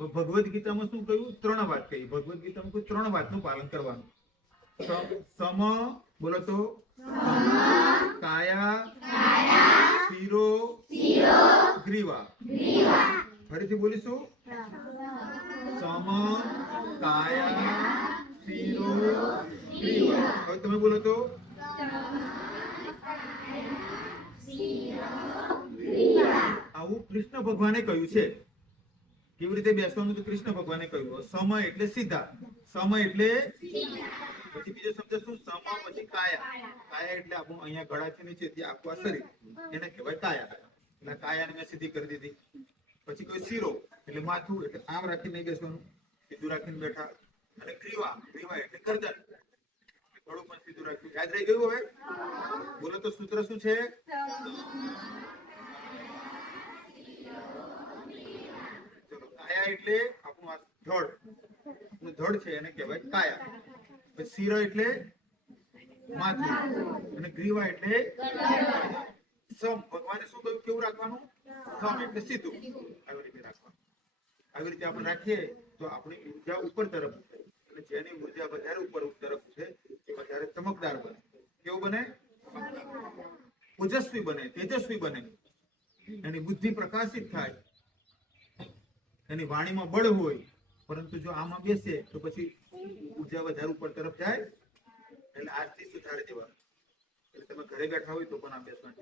તો ભગવદ ગીતામાં શું કહ્યું? 3 વાત કહી. ભગવદ ગીતામાં કોઈ 3 વાતનું પાલન કરવાનું. સમ, બોલો તો, કાયા, શિરો, ગ્રીવા. ફરીથી બોલીશું. સમ, કાયા, શિરો, ગ્રીવા. હવે તમે બોલો તો. આવું કૃષ્ણ ભગવાને કહ્યું છે. કેવી રીતે બેસવાનું તો કૃષ્ણ ભગવાને કહ્યું. સમ એટલે સીધા, સમ એટલે પછી બીજો શબ્દ શું? સમ પછી કાયા. કાયા એટલે આપણું અહીંયા ગળાથી નીચેથી આખું શરીર, એને કહેવાય કાયા. એટલે કાયાને મેં સીધી કરી દીધી. પછી કોઈ શીરો એટલે માથું, એટલે આમ રાખીને નહીં બેસવાનું, સીધું રાખીને બેઠા. અને ગ્રીવા, ગ્રીવા એટલે ગરદન, થોડું પણ સીધું રાખ્યું. યાદ રહી ગયું? હવે બોલો તો સૂત્ર શું છે? ચલો, કાયા એટલે આપણું આ ધડ, ધડ છે એને કહેવાય કાયા. પછી શિરો એટલે માથું, અને ગ્રીવા એટલે સમ. ભગવાને શું કહ્યું? કેવું રાખવાનું? સમ એટલે સીધું, આવી રીતે રાખવાનું. આવી રીતે આપણે રાખીએ તો આપણી ઉર્જા ઉપર તરફ છે. એટલે જેની ઉર્જા વધારે ઉપર તરફ છે એ વધારે ચમકદાર બને. કેવું બને? ઓજસ્વી બને, તેજસ્વી બને. એની બુદ્ધિ પ્રકાશિત થાય, એની વાણીમાં બળ હોય. પરંતુ જો આમાં બેસે તો પછી ઉર્જા વધારે ઉપર તરફ જાય. એટલે આજથી સુધારી દેવાનું. એટલે તમે ઘરે બેઠા હોય તો પણ આ બેસવાનું.